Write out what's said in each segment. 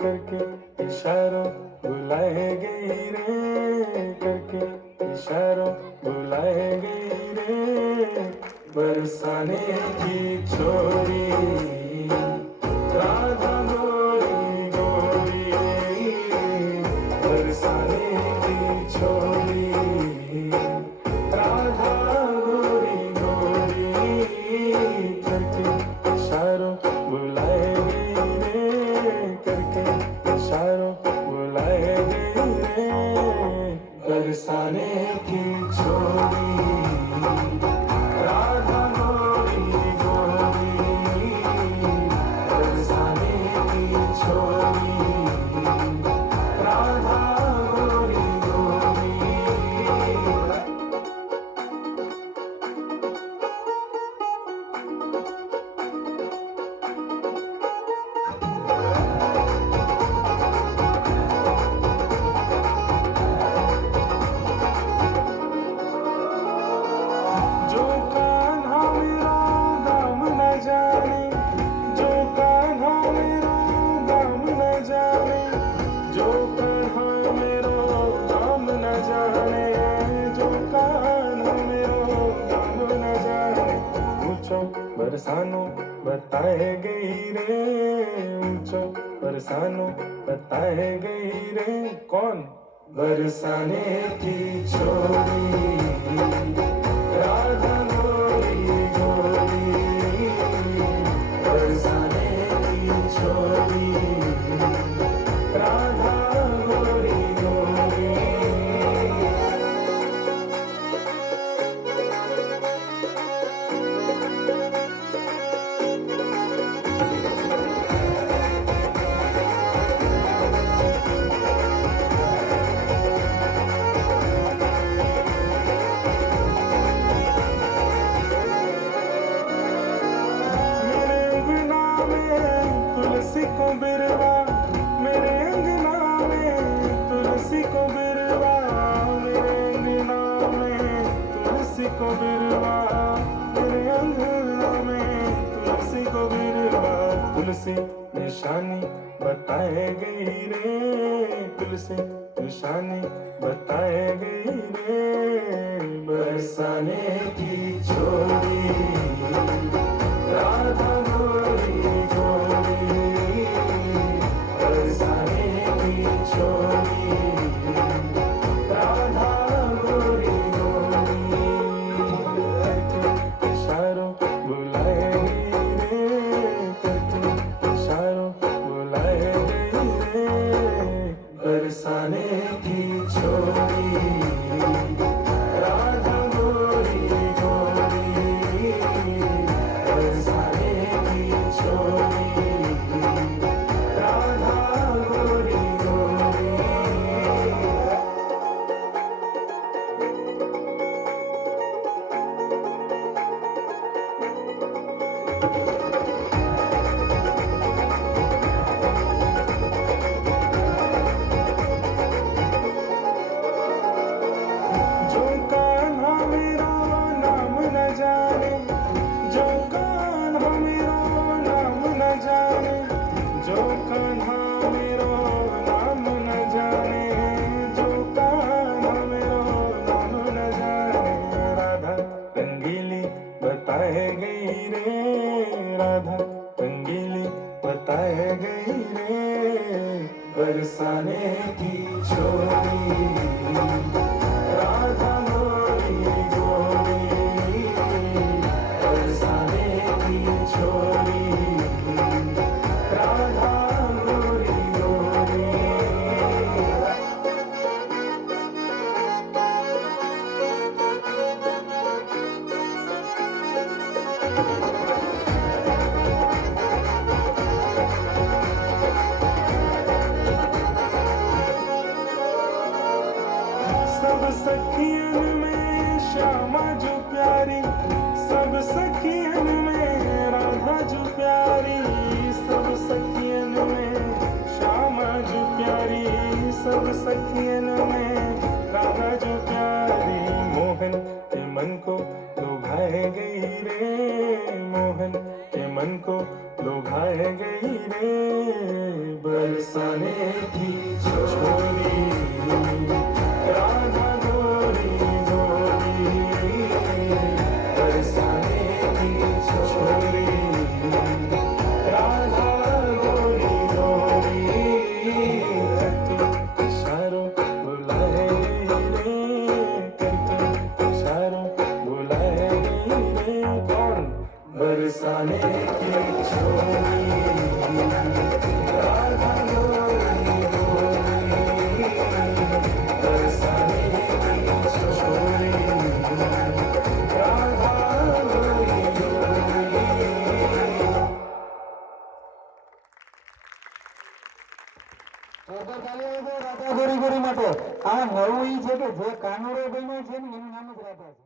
करके इशारों बुलाए गई रे, करके इशारों बुलाए गई रे, बरसाने की छोरी राधा गोरी गोरी, बरसाने की छोरी राधा गोरी गोरी, करके इशारों बुलाए गई रे, करके इशारों बुलाए गई रे, बरसाने की छोरी राधा गोरी गोरी, बरसाने की छोरी राधा गोरी गोरी। जो कान्हा मेरा दाम न जाने, जो कान्हा मेरा दाम न जाने, जो कान्हा मेरा दाम न जाने, जो कान्हा मेरा दाम न जाने, ऊंचो बरसानो बताए गई रे, ऊंचो बरसानो बताए गई रे, कौन? बरसाने की छोरी राधा गोरी गोरी, बरसाने की छोरी राधा गोरी गोरी। मेरे अंगना में तुलसी को बिरवा, मेरे अंगना में तुलसी को बिरवा, मेरे अंगना में तुलसी को बिरवा, मेरे अंगना में तुलसी को बिरवा, तुलसी निशानी बताए गई रे, तुलसी निशानी बताए गई रे, बरसाने की छोरी राधा गोरी गोरी, बरसाने की छोरी राधा गोरी गोरी, करके इशारों बुलाए गई रे, करके इशारों बुलाए गई रे, बरसाने की छोरी राधा गोरी गोरी, बरसाने की छोरी राधा गोरी गोरी। जो कान्हा मेरा नाम न जाने, जो कान्हा मेरा नाम न जाने, जो कान्हा मेरा नाम न जाने, जो कान्हा मेरा नाम न जाने, राधा रंगीली बताए गई रे, राधा रंगीली बताए गई रे, बरसाने की छोरी राधा गोरी गोरी, बरसाने की छोरी राधा गोरी गोरी। सब सखियन में श्यामा जो प्यारी, सब सखियन में राधा जो प्यारी, सब सखियन में श्यामा जो प्यारी, सब सखियन में राधा जो प्यारी, मोहन के मन को लुभा लुभाए गई रे, मोहन के मन को लुभाए गई रे, बरसाने की छोरी राधा गोरी गोरी, बरसाने की छोरी राधा गोरी गोरी, करके इशारों बुलाए गई रे, करके इशारों बुलाए गई रे, कौन? बरसाने की छोरी राधा गोरी गोरी, बरसाने की छोरी राधा गोरी गोरी। રાધા ગોરી ગોરી માટે આ નવું ઈ છે કે જે કાનુડો બન્યો છે ને એનું નામ જ રાધા છે.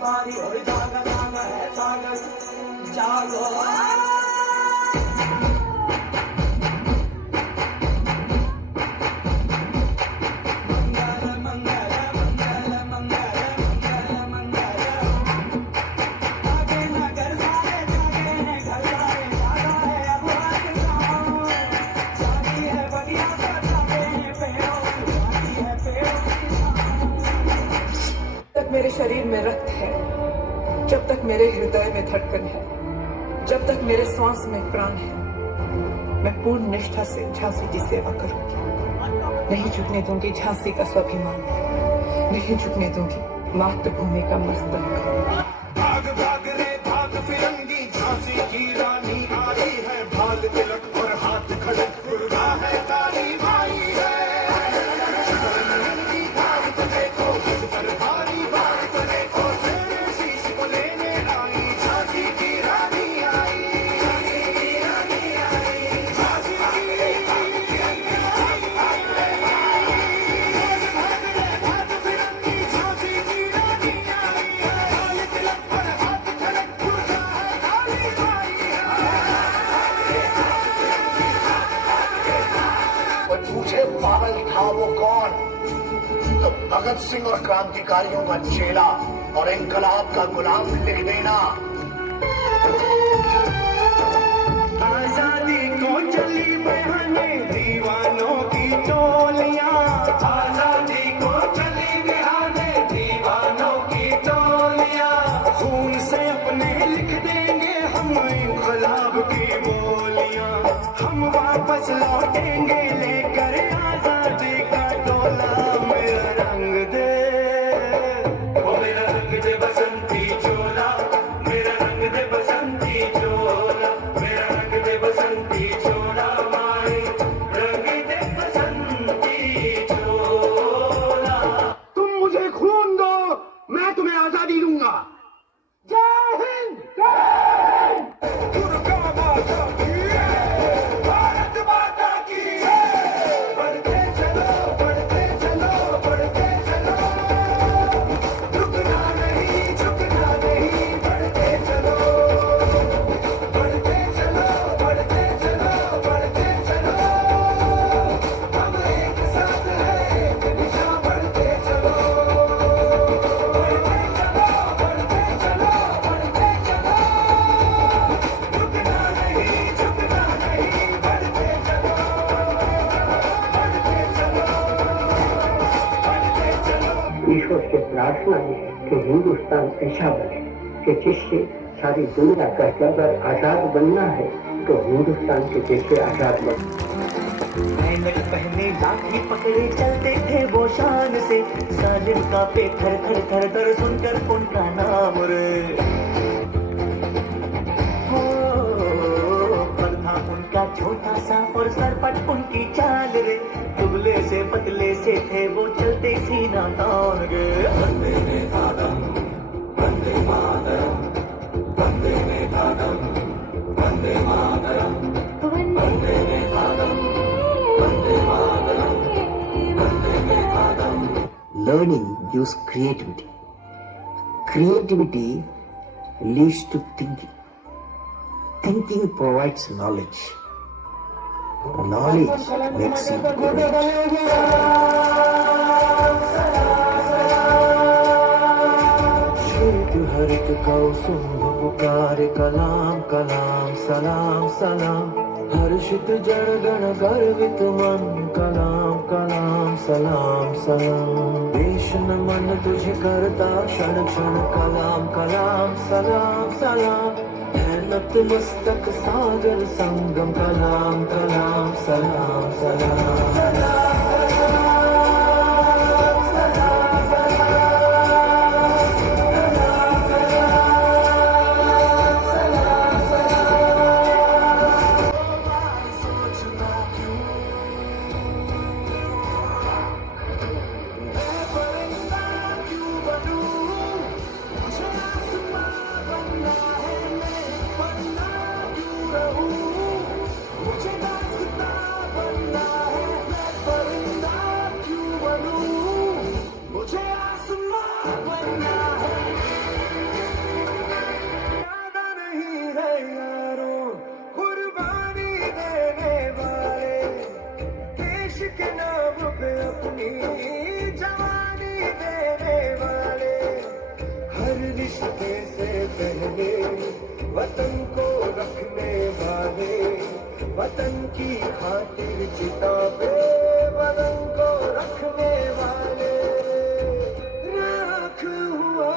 पारी और जागा जागा है सागर जागो मंगल मंगल मंगल मंगल मंगल मंगल जागे नगर सारे जागे हैं घर सारे जागा है अब आज गाँव जागी है बगिया पर जागे हैं पेड़ों जागी है पेड़ों की तक मेरे शरीर में रक्त है, जब तक मेरे हृदय में धड़कन है, जब तक मेरे श्वास में प्राण है, मैं पूर्ण निष्ठा से झांसी की सेवा करूंगी। नहीं झुकने दूंगी झांसी का स्वाभिमान, नहीं झुकने दूंगी मातृभूमि का मस्तक। भाग भाग रे भाग फिरंगी झांसी की रानी आई है, भाल तिलक और हाथ खड़क दुर्गा है काली माई है। रंगी भाग तो देखो पर भारी बात तो देखो, तेरे शीश को लेने आई झांसी की रानी आई, झांसी की रानी आई, झांसी की रानी आई। भाग रे भाग फिरंगी झांसी की रानी आई है, भाल तिलक और हाथ खड़क दुर्गा है काली माई है। वो पूछे पागल था वो कौन, तो भगत सिंह और क्रांतिकारियों का चेला और इंकलाब का गुलाम लिख देना। आजादी को चली बहाने दीवानों की टोलियां, आजादी को चली बहाने दीवानों की टोलियां, खून से अपने लिख देंगे हम इंकलाब की बोलियां, हम वापस लौटेंगे लेकर आजादी का डोला। मेरा रंग दे ओ मेरा रंग दे बसंती चोला, मेरा रंग दे बसंती चोला, मेरा रंग दे बसंती चोला माई से प्रार्थना ये है कि हिंदुस्तान ऐसा बने कि जिससे सारी दुनिया कहती है अगर आजाद बनना है तो हिंदुस्तान के जैसे आजाद बन। ऐनक पहने लाठी पकड़े चलते थे वो शान से, साजिद का पे खर खर खर कर सुनकर उनका नाम रे। हो पर था उनका छोटा सा और सरपट उनकी चाल रे, दुबले से पतले से थे वो चलते सीना तान गे। Vande Mataram, Vande Mataram, Vande Mataram, Vande Mataram, Vande Mataram, Vande Mataram, Vande Mataram. Learning gives creativity. Creativity leads to thinking. Thinking provides knowledge. Knowledge makes you great. एक हर एक कौसुम पुकारे कलाम कलाम सलाम सलाम, हर्षित जन गण गर्वित मन कलाम कलाम सलाम सलाम। देश नमन तुझे करता क्षण क्षण कलाम कलाम सलाम सलाम, है नतमस्तक सागर संगम कलाम कलाम सलाम सलाम। वतन को रखने वाले, वतन की खातिर चिता पे वतन को रखने वाले। राख हुआ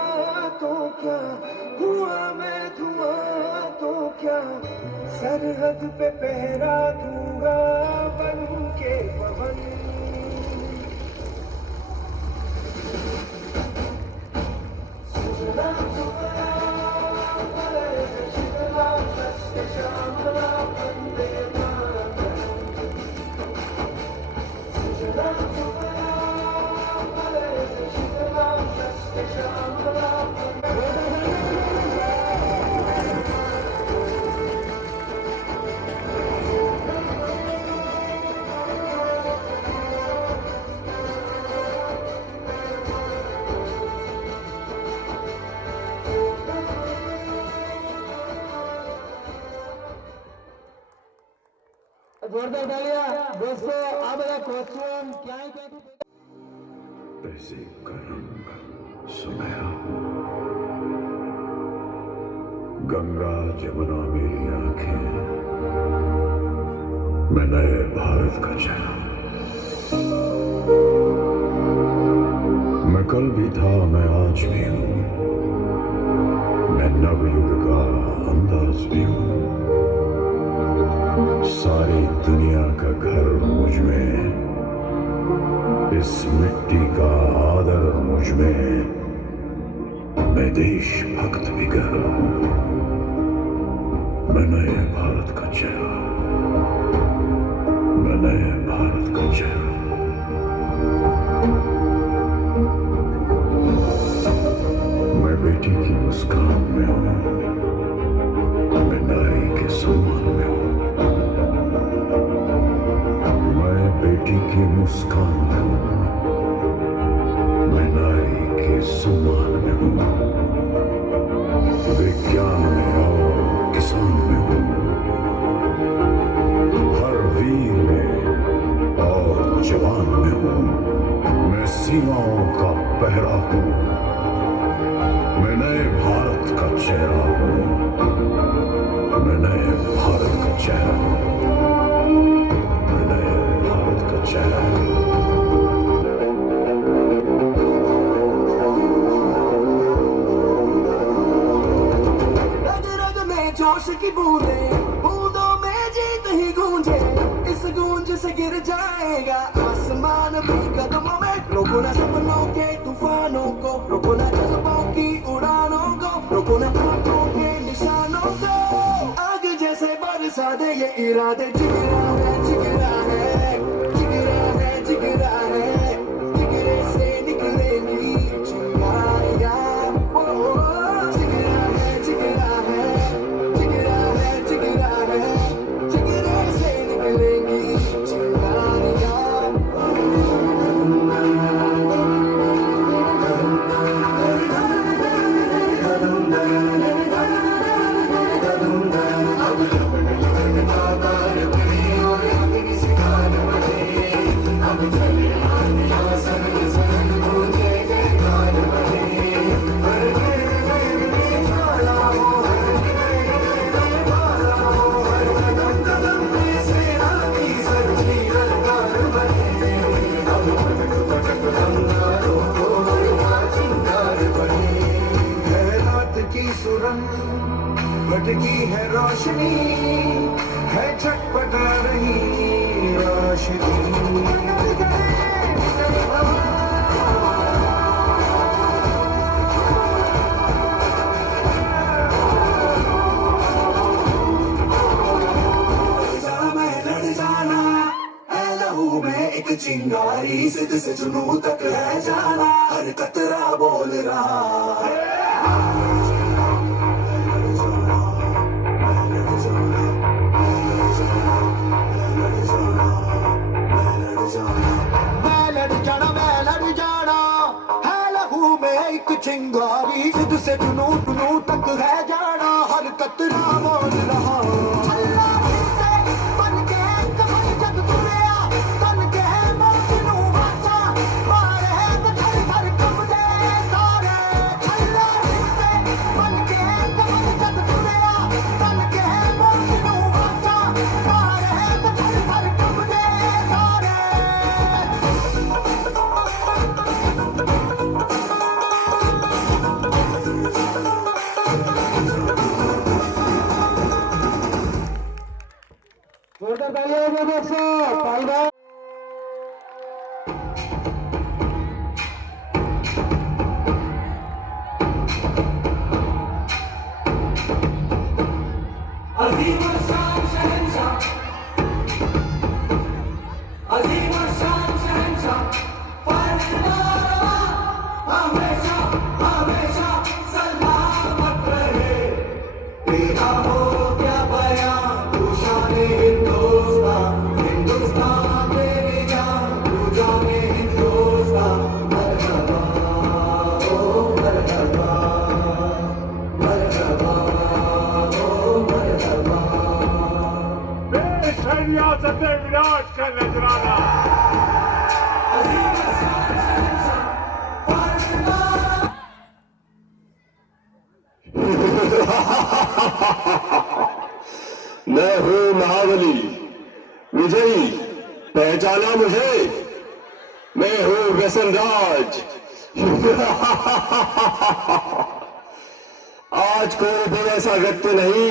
तो क्या हुआ, मैं धुआं तो क्या, सरहद पे पहरा दूंगा बन के पवन। જોરદાર તાળીયા દોસ્તો આ બધા કોસ્ચ્યુમ ક્યાંય ક્યાંથી पैसे का रंग सुनहरा, गंगा जमुना मेरी आंखें, मैं नए भारत का चेहरा। मैं कल भी था, मैं आज भी हूँ, मैं नवयुग का अंदाज भी हूँ। सारी दुनिया का घर मुझ में, इस मिट्टी का आदर मुझ में, मैं देशभक्त भी गहरा हूँ, मैं नए भारत का चेहरा, मैं नए भारत का चेहरा। मैं बेटी की मुस्कान में हूँ, मैं नारी के सम्मान में हूँ, मैं बेटी की मुस्कान में हूँ, मैं नारी के सम्मान में हूँ, विज्ञान में और किसान में हूँ, हर वीर में और जवान में हूँ, मैं सीमाओं का पहरा हूँ, मैं नए भारत का चेहरा हूँ, मैं नए भारत का चेहरा हूँ, मैं नए भारत का चेहरा हूँ। गिरेगा आसमान भी कदमों में। रोको ना सपनों के तूफानों को, रोको ना जज्बों की उड़ानों को, रोको ना आंखों के निशानों को। आग जैसे बरसा दे ये इरादे। जिगरा है जिगरा है जिगरा है जिगरा है, जिगरे से निकलेंगी चिंगारियां। जिगरा है जिगरा है जिगरा है जिगरा है, जिगरे से निकलेंगी चिंगारियां। भटकी है रोशनी है, छटपटा रही रोशनी। एक चिंगारी सिद्ध से जुनू तक है जाना, हर कतरा बोल रहा है। चिंगारी सिद्ध से टुनू टुनू तक है जाना, हर कतरा बोल रहा। विराट का नजराना। मैं हूँ महाबली विजयी, पहचाना मुझे? मैं हूँ व्यसनराज। आज कोई भी ऐसा व्यक्ति नहीं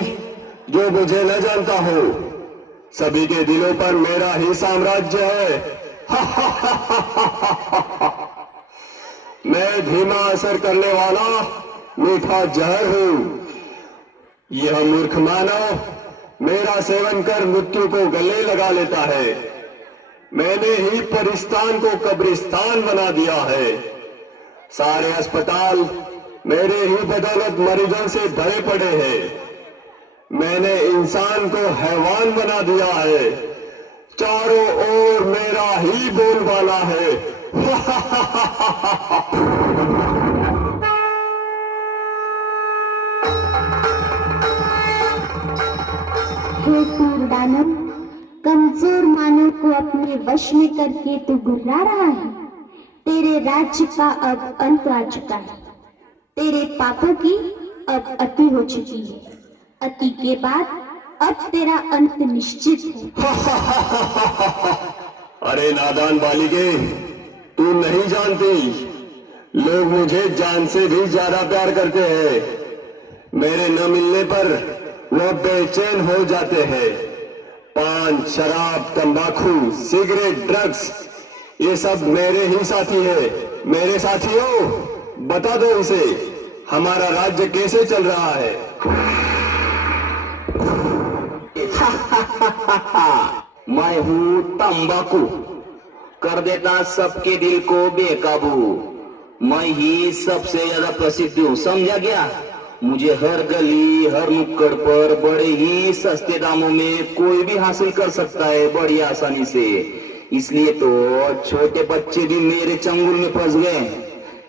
जो मुझे न जानता हो। सभी के दिलों पर मेरा ही साम्राज्य है। मैं धीमा असर करने वाला मीठा जहर हूं। यह मूर्ख मानव मेरा सेवन कर मृत्यु को गले लगा लेता है। मैंने ही परिस्तान को कब्रिस्तान बना दिया है। सारे अस्पताल मेरे ही बदौलत मरीजों से भरे पड़े हैं। मैंने इंसान को हैवान बना दिया है। चारों ओर मेरा ही बोलबाला है। हे सूरदानव, कमजोर मानव को अपने वश में करके तू गुर्रा रहा है। तेरे राज्य का अब अंत आ चुका है। तेरे पापों की अब अति हो चुकी है। अति के बाद अब तेरा अंत निश्चित है। अरे नादान बालिके, तू नहीं जानती, लोग मुझे जान से भी ज्यादा प्यार करते हैं। मेरे न मिलने पर वो बेचैन हो जाते हैं। पान, शराब, तंबाकू, सिगरेट, ड्रग्स, ये सब मेरे ही साथी है। मेरे साथियों, बता दो इसे हमारा राज्य कैसे चल रहा है। मैं हूँ तंबाकू, कर देता सबके दिल को बेकाबू। मैं ही सबसे ज्यादा प्रसिद्ध हूँ, समझा क्या? मुझे हर गली हर नुक्कड़ पर बड़े ही सस्ते दामों में कोई भी हासिल कर सकता है, बड़ी आसानी से। इसलिए तो छोटे बच्चे भी मेरे चंगुल में फंस गए।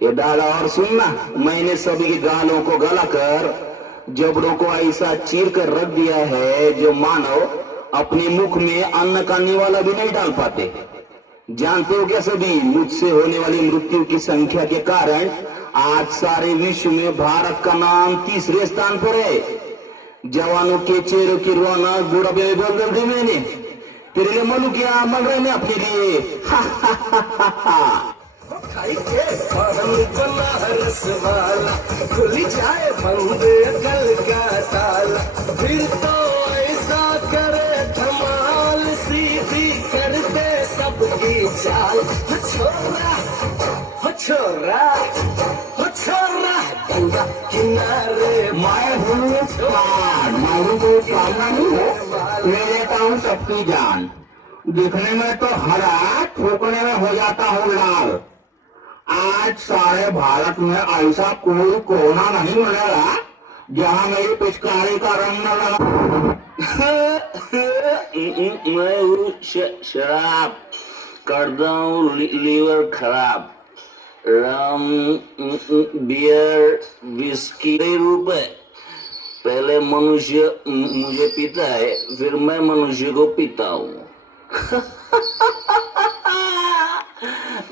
ये डाला और सुनना, मैंने सभी की गालों को गलाकर जबड़ों को ऐसा चीर कर रख दिया है जो मानव अपने मुख में अन्न खाने वाला भी नहीं डाल पाते। जानते हो क्या सभी, मुझसे होने वाली मृत्यु की संख्या के कारण आज सारे विश्व में भारत का नाम तीसरे स्थान पर है। जवानों के चेहरों की रौनक बुढ़ापे में बदल दी मैंने। तेरे लिए मनु क्या मल रहे हैं अपने लिए। खाई के पान बना रसवाला, खुली जाए बंद गल का ताला, फिर तो ऐसा करे धमाल, सीधी कर दे सबकी चाल। हो छोरा, हो छोरा, हो छोरा, गंगा किनारे मैं हूँ प्राण, मैं तो प्राणा नहीं हूँ, मेरे काम सबकी जान। दिखने में तो हरा, ठोकने में हो जाता हूँ लाल। आज सारे भारत में ऐसा कोई कोना नहीं मिलेगा जहाँ मेरी पिचकारी का रंग न लगा। मैं हूँ शराब, करता हूँ लीवर खराब। रम, बियर, विस्की रूप है। पहले मनुष्य मुझे पीता है, फिर मैं मनुष्य को पीता हूँ।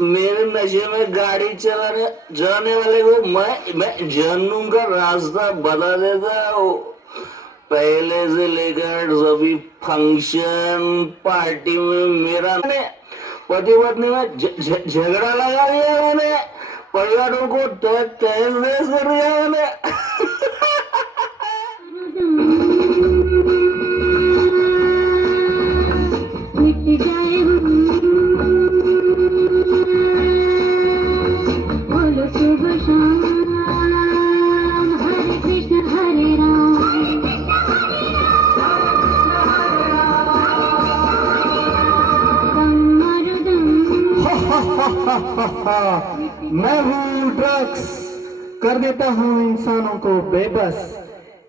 मेरे नशे में गाड़ी चलाने वाले को मैं जहन्नुम का रास्ता बता देता हूँ। पहले से लेकर सभी फंक्शन पार्टी में मेरा पति पत्नी में झगड़ा लगा दिया मैंने, परिवारों को तहस कर दिया मैंने। मिट जाए बोलो सुबह शाम, हरे कृष्ण हरे राम। मैं हूँ ड्रग्स, कर देता हूँ इंसानों को बेबस।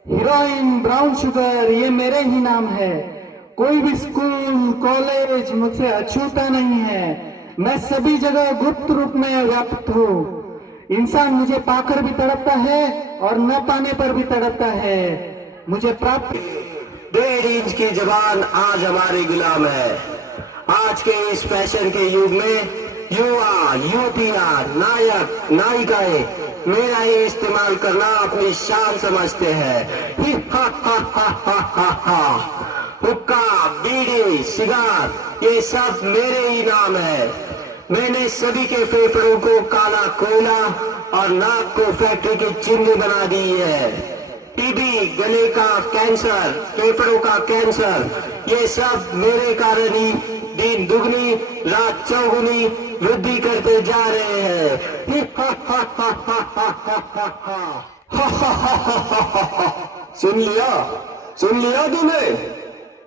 हीरोइन, ब्राउन शुगर, ये मेरे ही नाम है। कोई भी स्कूल कॉलेज मुझसे अछूता नहीं है। मैं सभी जगह गुप्त रूप में व्याप्त हूँ। इंसान मुझे पाकर भी तड़पता है और न पाने पर भी तड़पता है। मुझे प्राप्त 1.5 इंच की जबान आज हमारी गुलाम है। आज के इस फैशन के युग में युवा युवतियां, नायक नायिकाएं मेरा ये इस्तेमाल करना अपनी शान समझते हैं। हुक्का, बीड़ी, सिगार, ये सब मेरे ही नाम है। मैंने सभी के फेफड़ों को काला कोयला और नाक को फैक्ट्री की चिमनी बना दी है। टीबी, गले का कैंसर, फेफड़ों का कैंसर, ये सब मेरे कारण ही दिन दुगनी रात चौगुनी वृद्धि करते जा रहे हैं। सुन लिया तूने?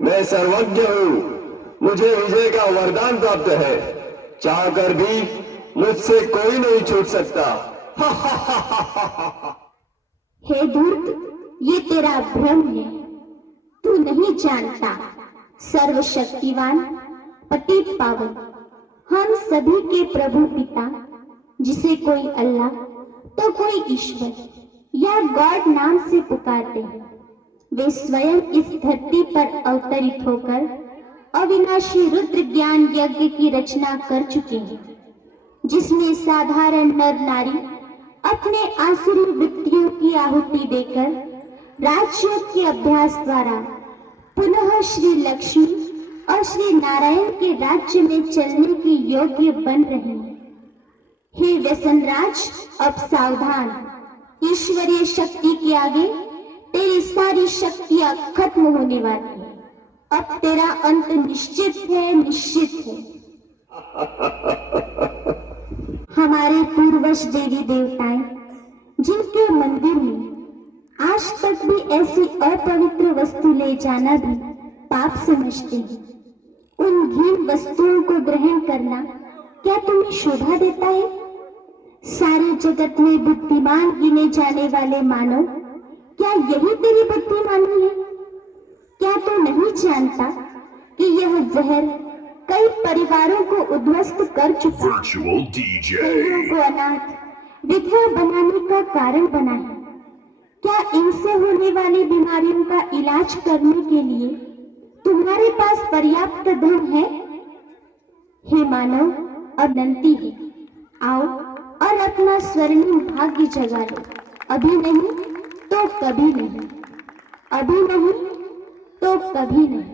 मैं सर्वज्ञ हूँ, मुझे विजय का वरदान प्राप्त है। चाहकर भी मुझसे कोई नहीं छूट सकता। हे धूर्त, ये तेरा भ्रम है। तू नहीं जानता, सर्वशक्तिवान पतित पावन हम सभी के प्रभु पिता, जिसे कोई अल्लाह तो कोई ईश्वर या गॉड नाम से पुकारते हैं, वे स्वयं इस धरती पर अवतरित होकर अविनाशी रुद्र ज्ञान यज्ञ की रचना कर चुके हैं, जिसमें साधारण नर नारी अपने आसुरी वृत्तियों की आहुति देकर राजयोग के अभ्यास द्वारा पुनः श्री लक्ष्मी और श्री नारायण के राज्य में चलने के योग्य बन रहे हैं। हे व्यसनराज, अब सावधान, ईश्वरीय शक्ति के आगे तेरी सारी शक्तियां खत्म होने वाली है। अब तेरा अंत निश्चित है, निश्चित है। हमारे पूर्वज देवी देवताएं जिनके मंदिर में आज तक भी ऐसी अपवित्र वस्तु ले जाना भी पाप समझते हैं, उन घिन वस्तुओं को ग्रहण करना क्या तुम्हें शोभा देता है? सारे जगत में बुद्धिमान गिने जाने वाले मानव, क्या यही तेरी बुद्धिमानी है? क्या तू नहीं जानता कि यह जहर कई परिवारों को उद्ध्वस्त कर चुका है, कईयों को अनाथ विधवा बनाने का कारण बना है? क्या इनसे होने वाली बीमारियों का इलाज करने के लिए तुम्हारे पास पर्याप्त धन है? हे मानव, अब विनती है, आओ और अपना स्वर्णिम भाग्य जगा लो। अभी नहीं तो कभी नहीं, अभी नहीं तो कभी नहीं।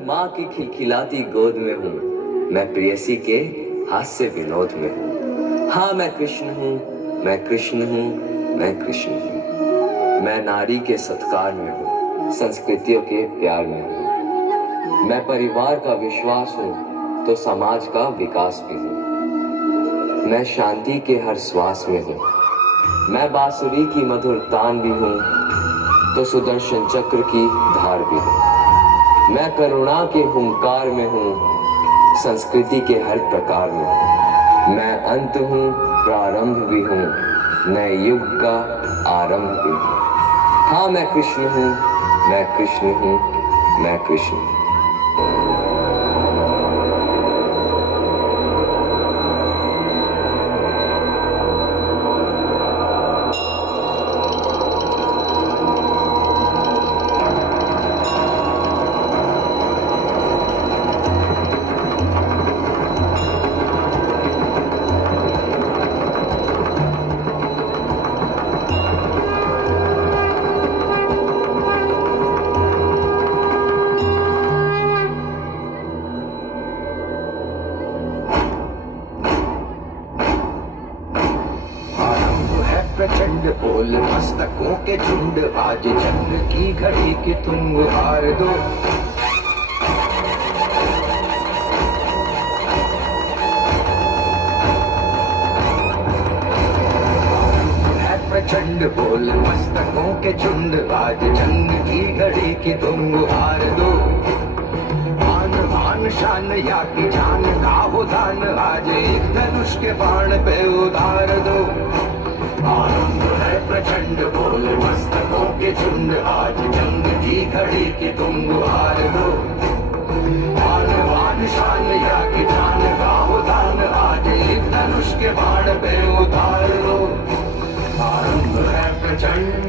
माँ की खिलखिलाती गोद में हूँ, मैं प्रेयसी के हास्य विनोद में हूँ। हाँ मैं कृष्ण हूँ, मैं कृष्ण हूँ, मैं कृष्ण हूँ। मैं नारी के सत्कार में हूँ, संस्कृतियों के प्यार में हूँ। मैं परिवार का विश्वास हूँ तो समाज का विकास भी हूँ। मैं शांति के हर श्वास में हूँ। मैं बांसुरी की मधुर तान भी हूँ तो सुदर्शन चक्र की धार भी हूँ। मैं करुणा के हुंकार में हूँ, संस्कृति के हर प्रकार में। मैं अंत हूँ, प्रारंभ भी हूँ, नए युग का आरंभ भी हूँ। हाँ मैं कृष्ण हूँ, मैं कृष्ण हूँ, मैं कृष्ण हूँ। प्रचंड बोल मस्तकों के झुंड, आज चंद्र की घड़ी की तुम गुहार दो। है प्रचंड बोल मस्तकों के झुंड, आज चंद्र की घड़ी की तुम गुहार दो। मान मान शान या की जान का हो दान, आज एक धनुष के बाण पे उतार दो। आनंद है प्रचंड बोल मस्तकों के झुंड, आज जंग की घड़ी की तुम गुहार दो। आन शान या की जान का हो दान, आज एक धनुष के बाण पे उतार दो। आनंद है प्रचंड।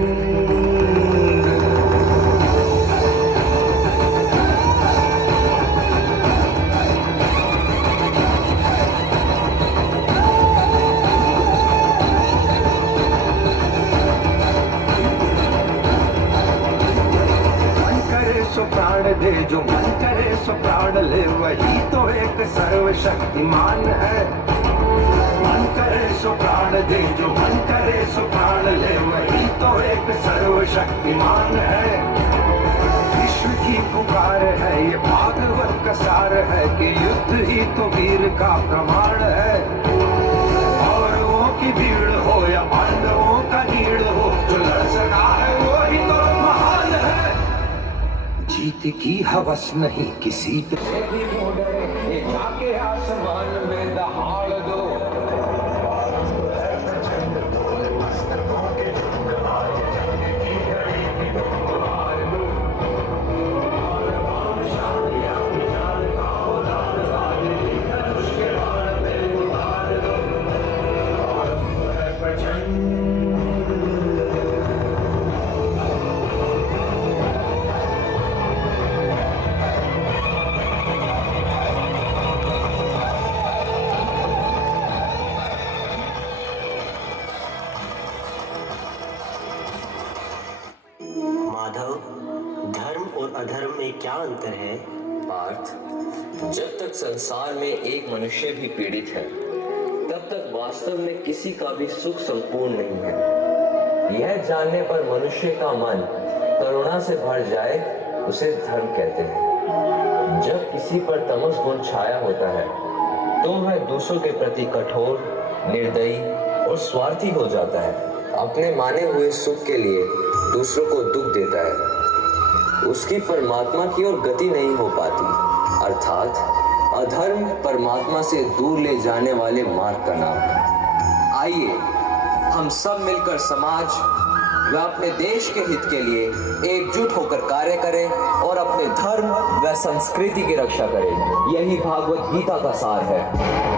सो प्राण दे, जो मन करे सो प्राण ले, वही तो एक सर्वशक्तिमान है। मन करे सो प्राण दे, जो मन करे सो प्राण ले, वही तो एक सर्वशक्तिमान है। विश्व की पुकार है, ये भागवत का सार है कि युद्ध ही तो वीर का प्रमाण है। कौरवों की भीड़ हो या पांडवों का नीड़ हो, जो लड़ सका है वो ही तो महान है। जीत की हवस नहीं किसी पे भी क्यों डरे, ये जाके आसमान में दहाड़ दो। माधव, धर्म और अधर्म में क्या अंतर है? पार्थ, जब तक संसार में एक मनुष्य भी पीड़ित है, तब तक वास्तव में किसी का भी सुख संपूर्ण नहीं है। यह जानने पर मनुष्य का मन करुणा से भर जाए, उसे धर्म कहते हैं। जब किसी पर तमस गुण छाया होता है, तो वह दूसरों के प्रति कठोर, निर्दयी और स्वार्थी हो जाता है। अपने माने हुए सुख के लिए दूसरों को दुख देता है। उसकी परमात्मा की ओर गति नहीं हो पाती। अर्थात अधर्म परमात्मा से दूर ले जाने वाले मार्ग का नाम है। आइए हम सब मिलकर समाज व अपने देश के हित के लिए एकजुट होकर कार्य करें और अपने धर्म व संस्कृति की रक्षा करें। यही भागवत गीता का सार है।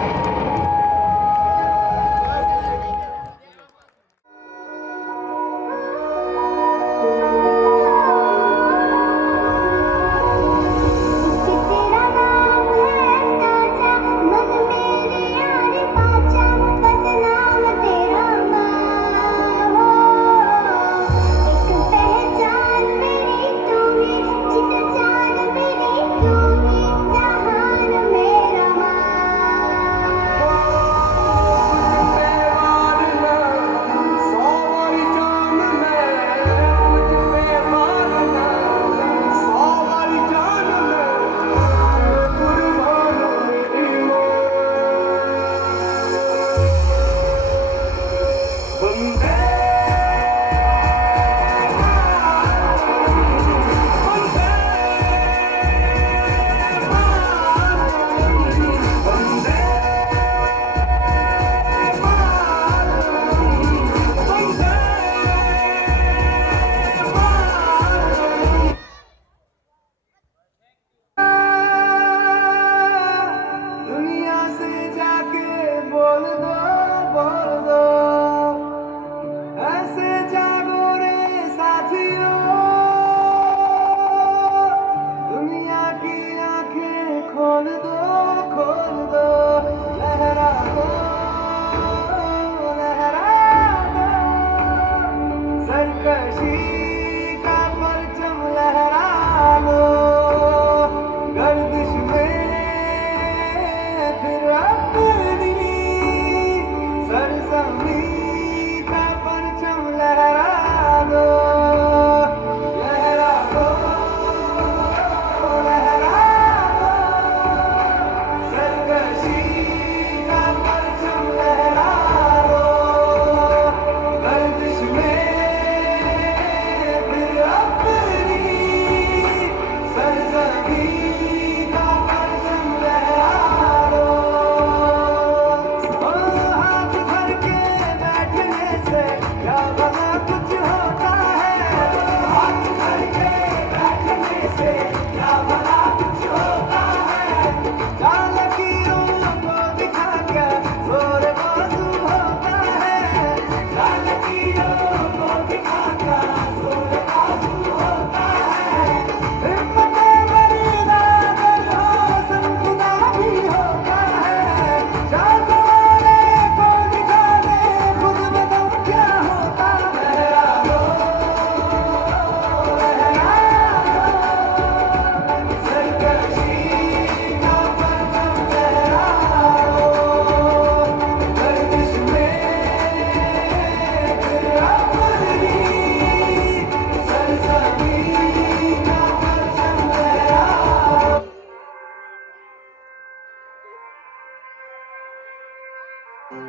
वतन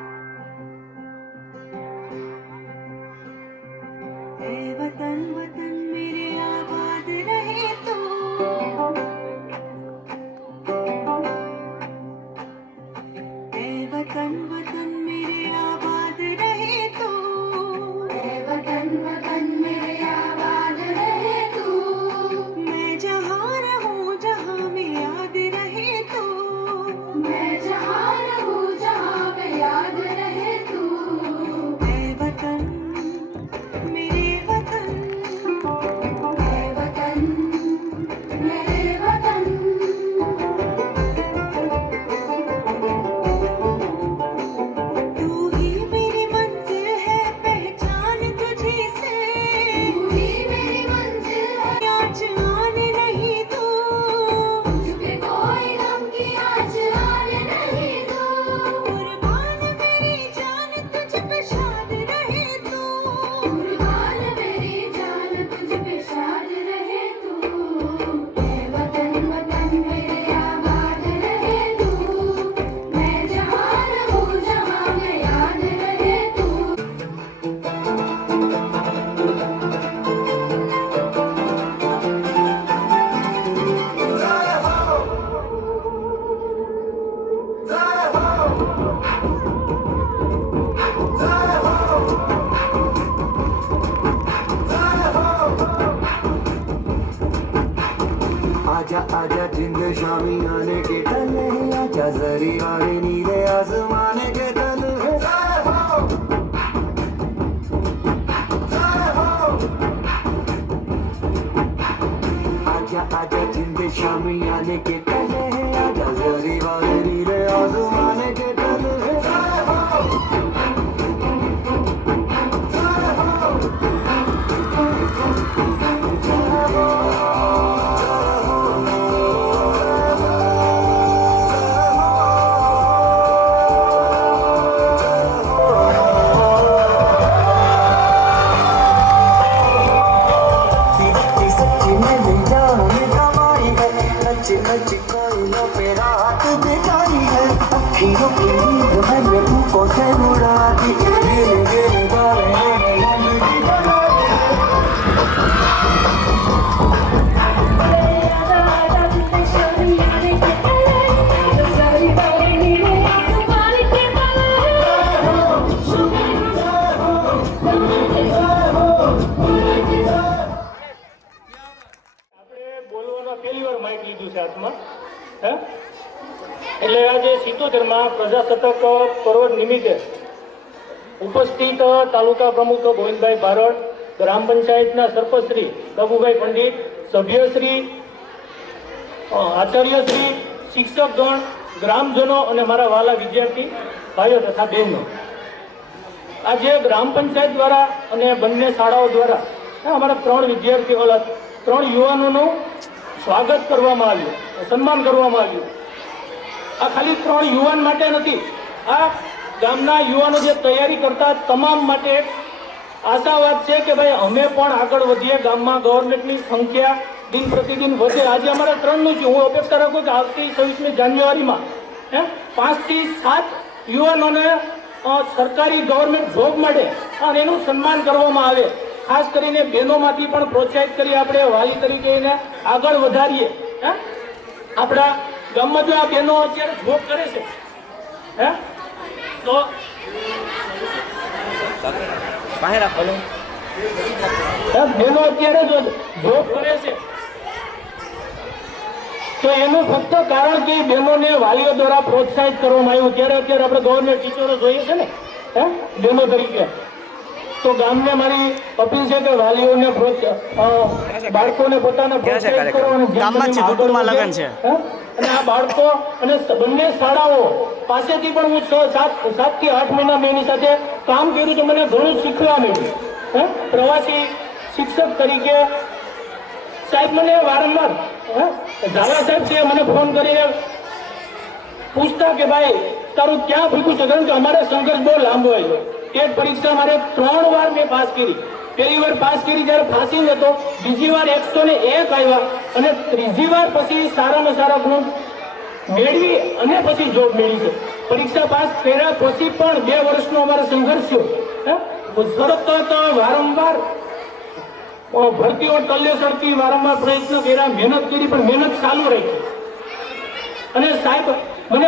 वतन मेरे आबाद रहे तो, ऐ वतन वतन मेरे आबाद रहे तो, ऐ वतन वतन मेरे आबाद रहे तो, मैं जहाँ रहूँ जहाँ में याद रहे तो, मैं जहाँ रहूँ जहाँ में याद रहे तो, ऐ वतन मेरे वतन, ऐ वतन मेरे वतन, तू ही मेरी मंजिल है पहचान तुझी से, तू ही मेरी मंजिल है आज आने नहीं दो, तुझ पे कोई गम की आज आने नहीं दो, कुर्बान मेरी जान तुझ पे शाद रहे तू, कुर्बान मेरी जान तुझ पे शाद रहे तू, ऐ वतन वतन मेरे आबाद रहे तू, मैं जहाँ रहूँ जहाँ में याद रहे तू। आजा आजा जिंद शामी आने के तले, आजा जरी वाले नीले आसमाने के तले, आजा आजा जिंद शामी आने के तले, आजा जरी वाले नीले आसमाने के तले, सच्ची मैंने जान कमाई है, नच नच कोयलों पे रात बिताई है, अखियों की नींद मैंने धूपों से उड़ा दी, गिर गिर गावे मैंने रंग की बनाई। બોલવાનો પહેલી વાર માઇક લીધું છે હાથમાં, હે એટલે આજે 77મા પ્રજાસત્તાક પર્વ નિમિત્તે ઉપસ્થિત તાલુકા પ્રમુખ ગોવિંદભાઈ બારડ, ગ્રામ પંચાયતના સરપંચશ્રી બાબુભાઈ પંડિત, સભ્યશ્રી, આચાર્યશ્રી, શિક્ષકગણ, ગ્રામજનો અને મારા વાલા વિદ્યાર્થી ભાઈઓ તથા બહેનો, આજે ગ્રામ પંચાયત દ્વારા અને બંને શાળાઓ દ્વારા અમારા 3 વિદ્યાર્થીઓ, 3 યુવાનોનું સ્વાગત કરવામાં આવ્યું, સન્માન કરવામાં આવ્યું. આ ખાલી 3 યુવાન માટે નથી, આ ગામના યુવાનો જે તૈયારી કરતા તમામ માટે એક આશાવાદ છે કે ભાઈ અમે પણ આગળ વધીએ, ગામમાં ગવર્મેન્ટની સંખ્યા દિન પ્રતિદિન વધે. આજે અમારા 3નું છે. હું અપેક્ષા રાખું કે આવતી 26મી જાન્યુઆરીમાં 5 થી 7 યુવાનોને સરકારી ગવર્મેન્ટ જોબ મળે અને એનું સન્માન કરવામાં આવે. ખાસ કરીને બહેનોમાંથી પણ પ્રોત્સાહિત કરી આપણે વાલી તરીકે એને આગળ વધારીએ. આપણા ગામમાં જો આ બહેનો અત્યારે જોબ કરે છે, તો બહેનો અત્યારે જો જોબ કરે છે તો એનું ફક્ત કારણ કે બહેનોને વાલીઓ દ્વારા પ્રોત્સાહિત કરવામાં આવ્યું. ત્યારે અત્યારે આપણે ગવર્મેન્ટ ટીચરો જોઈએ છે ને બહેનો તરીકે. તો ગામને મારી અપીલ છે કે વાલીઓને બાળકોને પોતાને પ્રોત્સાહિત કરો અને આ બાળકો અને બંને શાળાઓ પાસેથી પણ હું 7 થી 8 મહિના મેં એની સાથે કામ કર્યું તો મને ઘણું શીખવા મળ્યું. પ્રવાસી શિક્ષક તરીકે સાહેબ મને વારંવાર ઝાલા સાહેબ છે મને ફોન કરીને પૂછતા કે ભાઈ તારું ક્યાં ભૂખ્યું છે, કારણ કે અમારે સંઘર્ષ બહુ લાંબો આવ્યો. ટેટ પરીક્ષા મારે 3 વાર મેં પાસ કરી. પહેલી વાર પાસ કરી જ્યારે ફાંસી હતો, બીજી વાર 101 આવ્યા અને ત્રીજી વાર પછી સારામાં સારા ગુણ મેળવી અને પછી જોબ મેળવી છે. પરીક્ષા પાસ કર્યા પછી પણ 2 વર્ષનો અમારો સંઘર્ષ થયો. સતત વારંવાર ભરતીઓ ટલ્લે ચડતી, વારંવાર પ્રયત્ન કર્યા, મહેનત કરી, પણ મહેનત ચાલુ રહી. અને સાહેબ મને